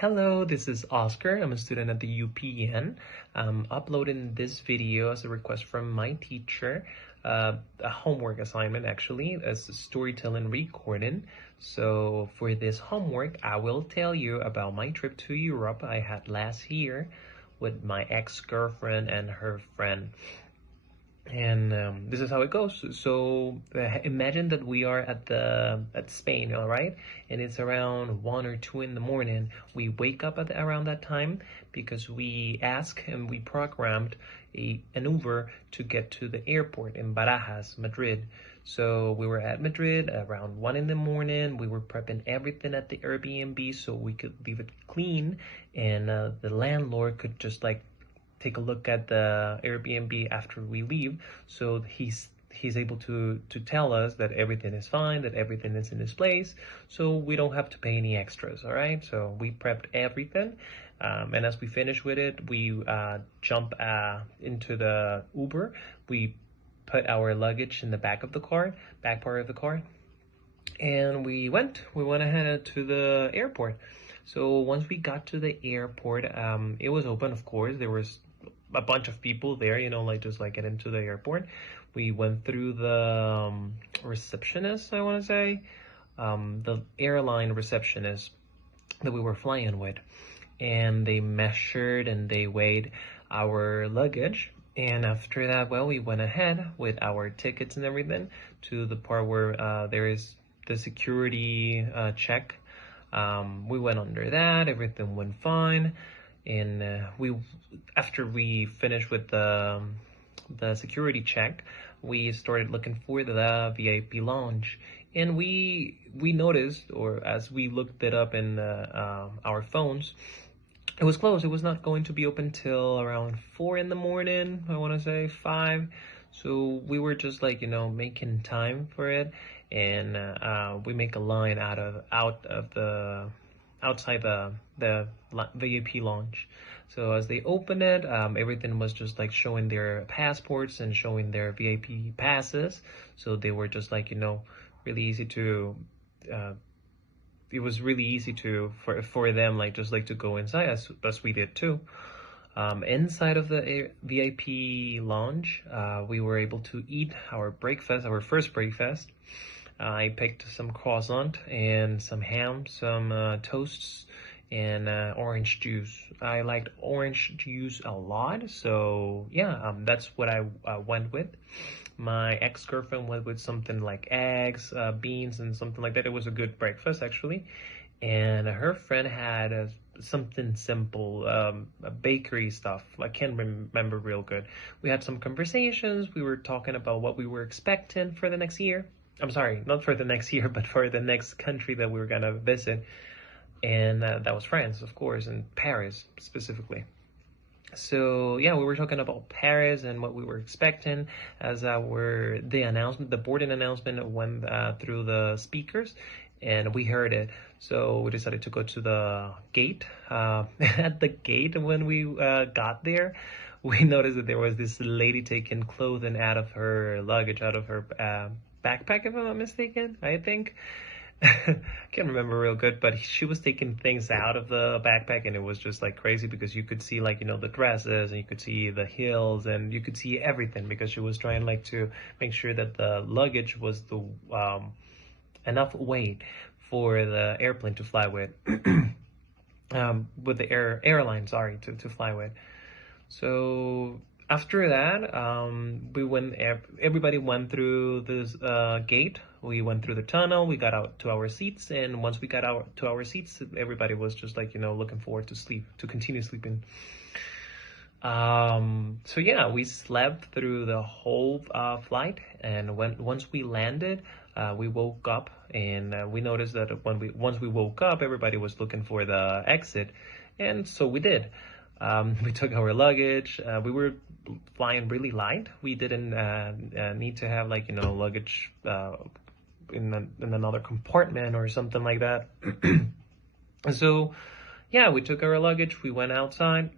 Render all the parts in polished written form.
Hello, this is Oscar. I'm a student at the UPN. I'm uploading this video as a request from my teacher, a homework assignment actually, as a storytelling recording. So for this homework, I will tell you about my trip to Europe I had last year with my ex-girlfriend and her friend. And this is how it goes. So imagine that we are at Spain, all right, and it's around 1 or 2 in the morning. We wake up at around that time because we ask and we programmed an Uber to get to the airport in Barajas, Madrid. So we were at Madrid around 1 in the morning. We were prepping everything at the Airbnb so we could leave it clean, and the landlord could just like take a look at the Airbnb after we leave. So he's able to tell us that everything is fine, that everything is in its place, so we don't have to pay any extras. All right, so we prepped everything, and as we finish with it, we jump into the Uber. We put our luggage in the back part of the car, and we went ahead to the airport. So once we got to the airport, it was open, of course. There was a bunch of people there, like just like get into the airport. We went through the receptionist, I want to say, the airline receptionist that we were flying with, and they measured and they weighed our luggage. And after that, well, we went ahead with our tickets and everything to the part where there is the security check. We went under that, everything went fine, and after we finished with the security check, we started looking for the VIP lounge, and we noticed, or as we looked it up in our phones, it was closed. It was not going to be open till around 4 in the morning, I want to say 5. So we were just like, making time for it, and we make a line outside the VIP launch. So as they opened it, everything was just like showing their passports and showing their VIP passes. So they were just like, really easy to it was really easy for them, like just like to go inside, as we did too. Inside of the VIP lounge, we were able to eat our first breakfast. I picked some croissant and some ham, some toasts, and orange juice. I liked orange juice a lot, so yeah, that's what I went with. My ex-girlfriend went with something like eggs, beans, and something like that. It was a good breakfast, actually. And her friend had something simple, bakery stuff. I can't remember real good. We had some conversations. We were talking about what we were expecting for the next year. I'm sorry, not for the next year, but for the next country that we were gonna visit. And that was France, of course, and Paris specifically. So yeah, we were talking about Paris and what we were expecting as the boarding announcement went through the speakers, and we heard it. So we decided to go to the gate. At the gate, when we got there, we noticed that there was this lady taking clothing out of her luggage, out of her backpack, if I'm not mistaken, I think. I can't remember real good, but she was taking things out of the backpack, and it was just like crazy because you could see, like, the dresses, and you could see the heels, and you could see everything, because she was trying like to make sure that the luggage was the enough weight for the airplane to fly with. With the airline, sorry, to fly with. So after that, everybody went through this gate. We went through the tunnel, we got out to our seats, and once we got out to our seats, everybody was just like, looking forward to continue sleeping. So yeah, we slept through the whole flight, and once we landed, we woke up, and we noticed that once we woke up, everybody was looking for the exit, and so we did. We took our luggage. We were flying really light. We didn't need to have, like, luggage in another compartment or something like that. So yeah, we took our luggage, we went outside,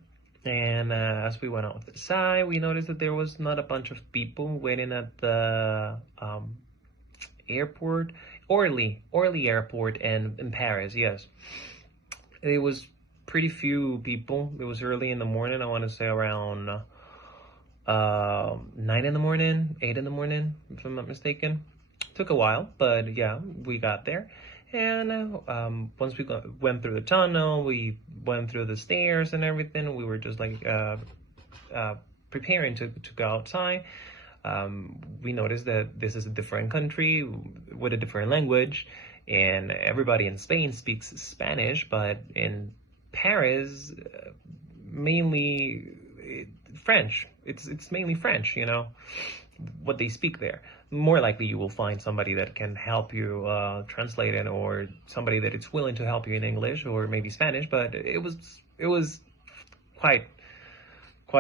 and as we went outside, we noticed that there was not a bunch of people waiting at the airport, Orly Airport, and in Paris. Yes, it was pretty few people. It was early in the morning. I want to say around 9 in the morning, 8 in the morning, if I'm not mistaken. Took a while, but yeah, we got there. And once we went through the tunnel, we went through the stairs and everything. We were just like preparing to go outside. We noticed that this is a different country with a different language, and everybody in Spain speaks Spanish, but in Paris, mainly French. It's mainly French, you know, what they speak there. More likely you will find somebody that can help you translate it, or somebody that is willing to help you in English or maybe Spanish, but it was quite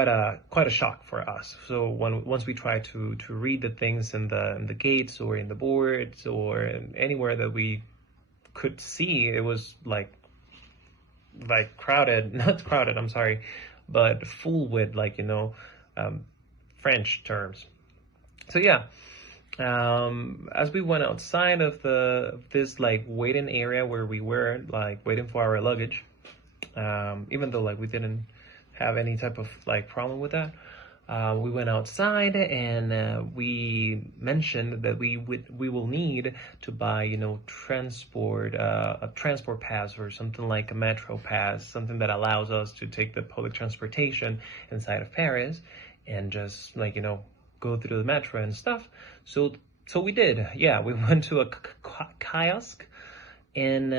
a shock for us. So once we tried to read the things in the gates or in the boards or anywhere that we could see, it was like crowded, not crowded, I'm sorry, but full with like, you know, French terms. So yeah, as we went outside of this like waiting area where we were like waiting for our luggage, even though like we didn't have any type of like problem with that, we went outside and we mentioned that we will need to buy, you know, a transport pass or something like a metro pass, something that allows us to take the public transportation inside of Paris and just like, you know, go through the metro and stuff. So we did. Yeah, we went to a kiosk and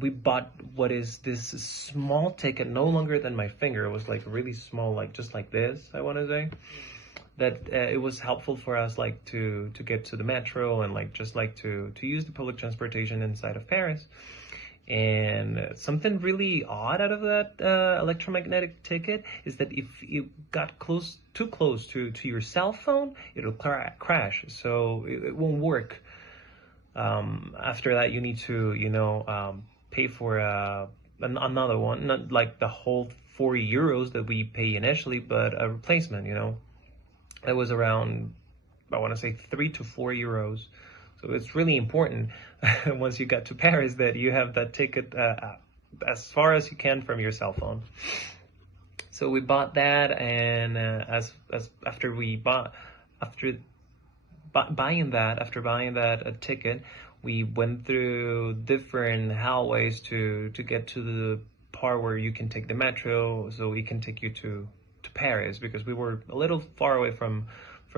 we bought what is this small ticket, no longer than my finger. It was like really small, like just like this, I want to say. That it was helpful for us like to get to the metro and like just like to use the public transportation inside of Paris. And something really odd out of that electromagnetic ticket is that if you got too close to your cell phone, it'll crash. So it won't work. After that, you need to, you know, pay for another one, not like the whole 40 euros that we pay initially, but a replacement, you know. It was around, I want to say 3 to 4 euros. So it's really important once you get to Paris that you have that ticket as far as you can from your cell phone. So we bought that, and after buying that ticket, we went through different hallways to get to the part where you can take the metro, so we can take you to Paris, because we were a little far away from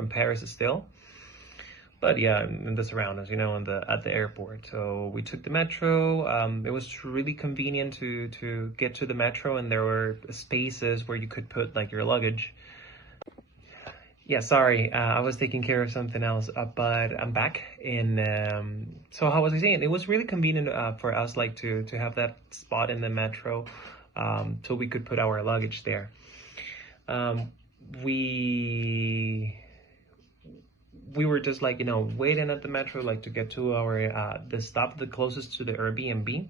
Paris still. But yeah, in the surroundings, you know, at the airport. So we took the metro. It was really convenient to get to the metro, and there were spaces where you could put like your luggage. Yeah, sorry, I was taking care of something else, but I'm back. And so how was I saying? It was really convenient for us like to have that spot in the metro, so we could put our luggage there. We were just like, you know, waiting at the metro like to get to our the stop the closest to the Airbnb,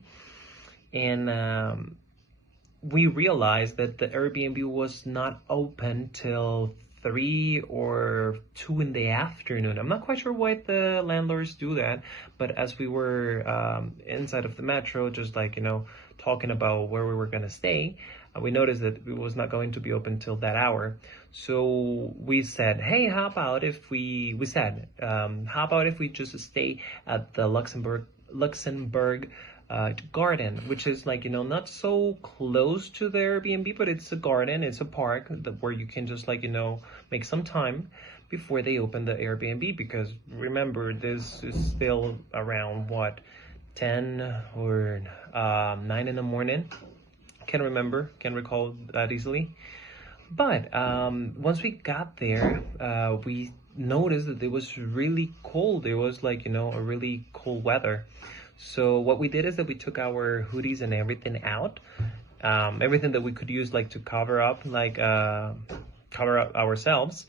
and we realized that the Airbnb was not open till 3 or 2 in the afternoon. I'm not quite sure why the landlords do that, but as we were inside of the metro, just like, you know, talking about where we were gonna stay, we noticed that it was not going to be open till that hour. So we said, hey, how about if we just stay at the Luxembourg garden, which is like, you know, not so close to the Airbnb, but it's a garden, it's a park where you can just like, you know, make some time before they open the Airbnb, because remember, this is still around what, 10 or 9 in the morning. Can't recall that easily. But once we got there, we noticed that it was really cold. It was like, you know, a really cold weather. So what we did is that we took our hoodies and everything out, everything that we could use like to cover up ourselves.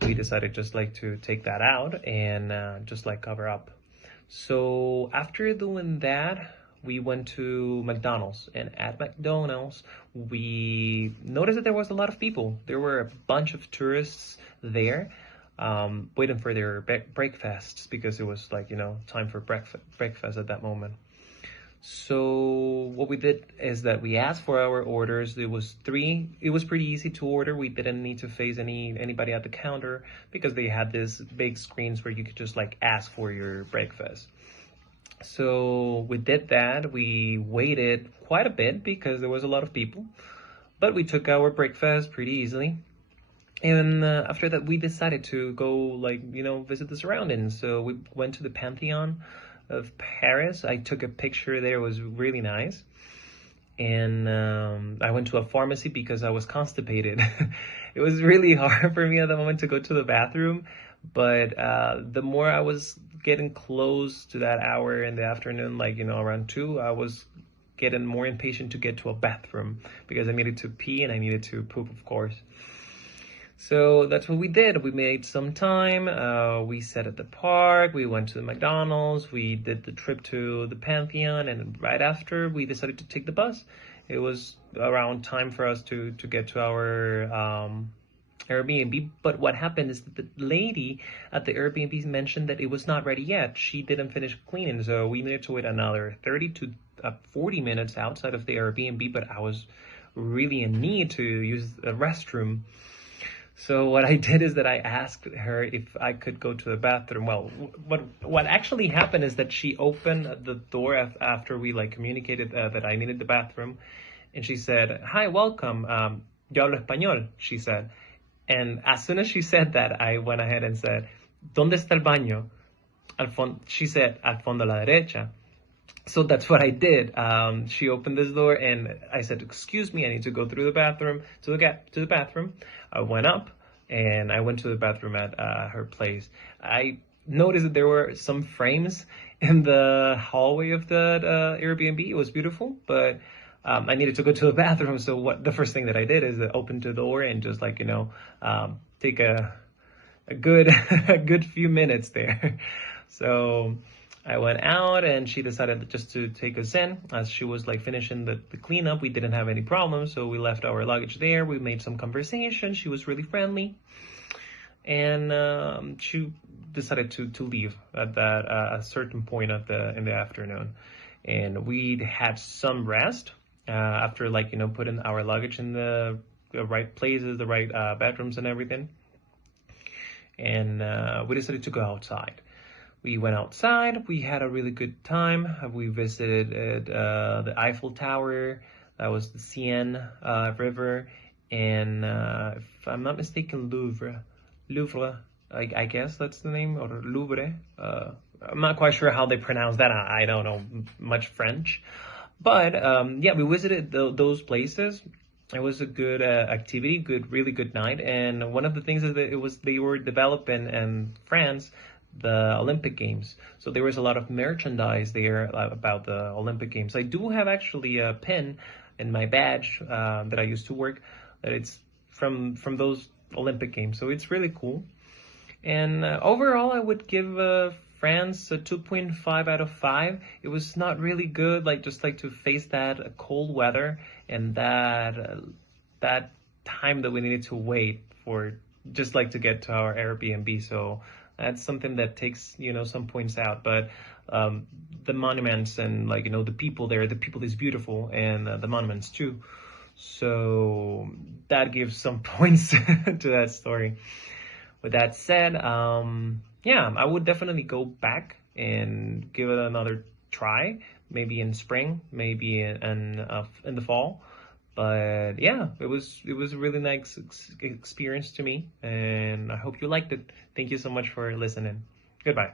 We decided just like to take that out and just like cover up. So after doing that, we went to McDonald's, and at McDonald's, we noticed that there was a lot of people. There were a bunch of tourists there, waiting for their breakfasts, because it was like, you know, time for breakfast at that moment. So what we did is that we asked for our orders. It was three. It was pretty easy to order. We didn't need to face anybody at the counter because they had these big screens where you could just like ask for your breakfast. So we did that. We waited quite a bit because there was a lot of people, but we took our breakfast pretty easily. And after that, we decided to go, like, visit the surroundings. So we went to the Pantheon of Paris. I took a picture there. It was really nice. And I went to a pharmacy because I was constipated. It was really hard for me at the moment to go to the bathroom. But the more I was getting close to that hour in the afternoon, like, around 2, I was getting more impatient to get to a bathroom because I needed to pee and I needed to poop, of course. So that's what we did. We made some time. We sat at the park. We went to the McDonald's. We did the trip to the Pantheon. And right after, we decided to take the bus. It was around time for us to get to our Airbnb. But what happened is that the lady at the Airbnb mentioned that it was not ready yet. She didn't finish cleaning. So we needed to wait another 30 to 40 minutes outside of the Airbnb. But I was really in need to use the restroom. So what I did is that I asked her if I could go to the bathroom. Well, what actually happened is that she opened the door after we communicated that I needed the bathroom, and she said, "Hi, welcome. Yo hablo español," she said. And as soon as she said that, I went ahead and said, "¿Dónde está el baño?" She said, "Al fondo a la derecha." So that's what I did. She opened this door and I said, "Excuse me, I need to go through the bathroom, to the bathroom." I went up and I went to the bathroom at her place. I noticed that there were some frames in the hallway of the Airbnb. It was beautiful, but I needed to go to the bathroom. So the first thing that I did is open the door and just take a good a good few minutes there. So I went out and she decided just to take us in. As she was finishing the cleanup, we didn't have any problems, so we left our luggage there. We made some conversation. She was really friendly, and she decided to leave at a certain point in the afternoon. And we had some rest after putting our luggage in the right places, the right bedrooms and everything. And we decided to go outside. We went outside. We had a really good time. We visited the Eiffel Tower. That was the Seine River. And if I'm not mistaken, Louvre, I guess that's the name, or Louvre. I'm not quite sure how they pronounce that. I don't know much French. But yeah, we visited those places. It was a good activity, really good night. And one of the things is that they were developing in France the Olympic Games. So there was a lot of merchandise there about the Olympic Games. I do have actually a pin in my badge that I used to work that it's from those Olympic Games. So it's really cool. And overall, I would give France a 2.5 out of 5. It was not really good, just to face that cold weather and that time that we needed to wait for just to get to our Airbnb. So that's something that takes, some points out. But the monuments and the people there, the people is beautiful, and the monuments too. So that gives some points to that story. With that said, yeah, I would definitely go back and give it another try. Maybe in spring, maybe in the fall. But yeah, it was a really nice experience to me, and I hope you liked it. Thank you so much for listening. Goodbye.